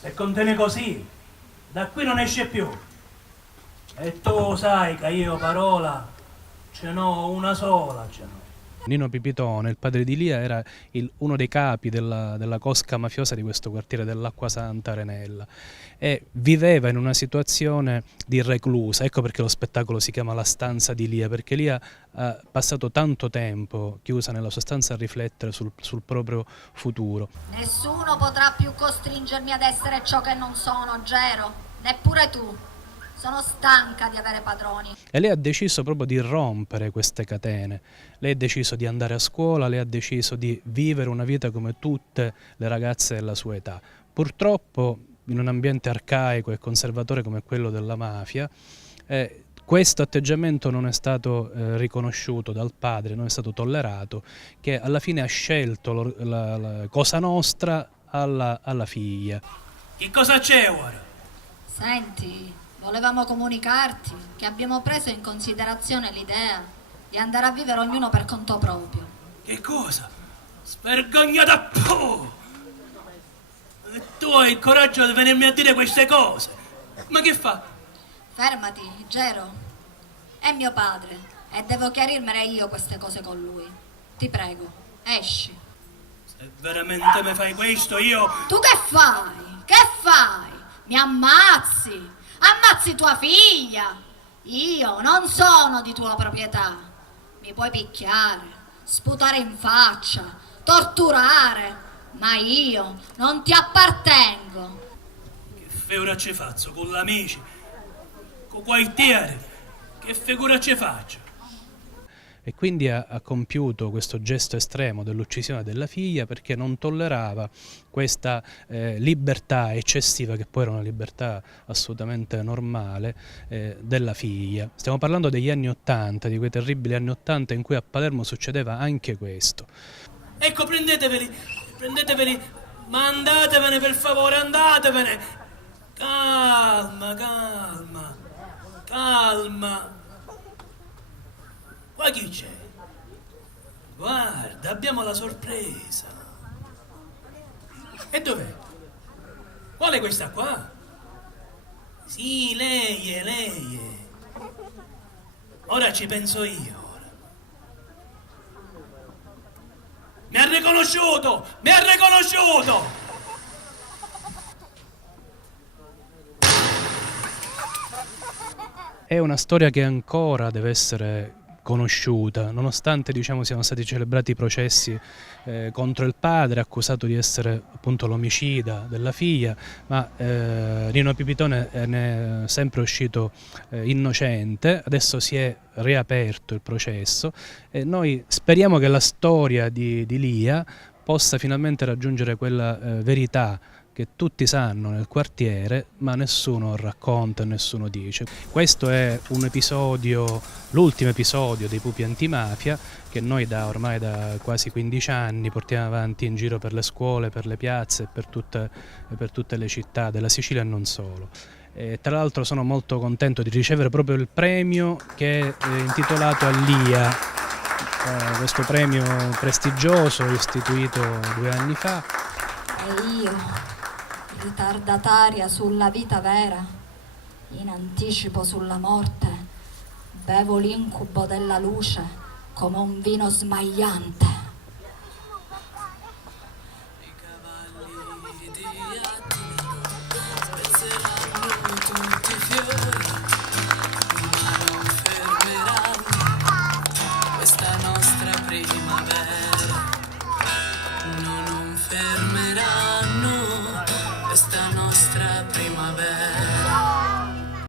Se continui così, da qui non esce più. E tu sai che io parola ce n'ho una sola, ce n'ho. Nino Pipitone, il padre di Lia, era uno dei capi della cosca mafiosa di questo quartiere dell'Acquasanta Arenella e viveva in una situazione di reclusa. Ecco perché lo spettacolo si chiama La stanza di Lia, perché Lia ha passato tanto tempo chiusa nella sua stanza a riflettere sul proprio futuro. Nessuno potrà più costringermi ad essere ciò che non sono, Gero, neppure tu. Sono stanca di avere padroni. E lei ha deciso proprio di rompere queste catene. Lei ha deciso di andare a scuola, lei ha deciso di vivere una vita come tutte le ragazze della sua età. Purtroppo, in un ambiente arcaico e conservatore come quello della mafia, questo atteggiamento non è stato riconosciuto dal padre, non è stato tollerato, che alla fine ha scelto la Cosa Nostra alla figlia. Che cosa c'è ora? Senti, volevamo comunicarti che abbiamo preso in considerazione l'idea di andare a vivere ognuno per conto proprio. Che cosa? Svergognata po'! E tu hai il coraggio di venirmi a dire queste cose? Ma che fa? Fermati, Gero. È mio padre e devo chiarirmene io queste cose con lui. Ti prego, esci. Se veramente mi fai questo io... Tu che fai? Che fai? Mi ammazzi! Ammazzi tua figlia! Io non sono di tua proprietà. Mi puoi picchiare, sputare in faccia, torturare, ma io non ti appartengo. Che figura ci faccio con l'amici? Con quartiere? Che figura ci faccio? E quindi ha compiuto questo gesto estremo dell'uccisione della figlia perché non tollerava questa libertà eccessiva, che poi era una libertà assolutamente normale, della figlia. Stiamo parlando degli anni '80, di quei terribili anni '80 in cui a Palermo succedeva anche questo. Ecco, prendeteveli, ma andatevene per favore, andatevene. Calma. Qua chi c'è? Guarda, abbiamo la sorpresa. E dov'è? Quale questa qua? Sì, lei è. Ora ci penso io. Mi ha riconosciuto! È una storia che ancora deve essere conosciuta, nonostante siano stati celebrati i processi contro il padre, accusato di essere appunto l'omicida della figlia, ma Nino Pipitone ne è sempre uscito innocente. Adesso si è riaperto il processo e noi speriamo che la storia di Lia possa finalmente raggiungere quella verità che tutti sanno nel quartiere, ma nessuno racconta e nessuno dice. Questo è un episodio, l'ultimo episodio dei Pupi Antimafia, che noi ormai da quasi 15 anni portiamo avanti in giro per le scuole, per le piazze e per tutte le città della Sicilia e non solo. Tra l'altro sono molto contento di ricevere proprio il premio che è intitolato a Lia, questo premio prestigioso istituito 2 anni fa. E io, ritardataria sulla vita vera, in anticipo sulla morte, bevo l'incubo della luce come un vino smagliante. I cavalli di Attila spezzeranno tutti i fiori, ma non fermeranno questa nostra primavera. No, non fermeranno.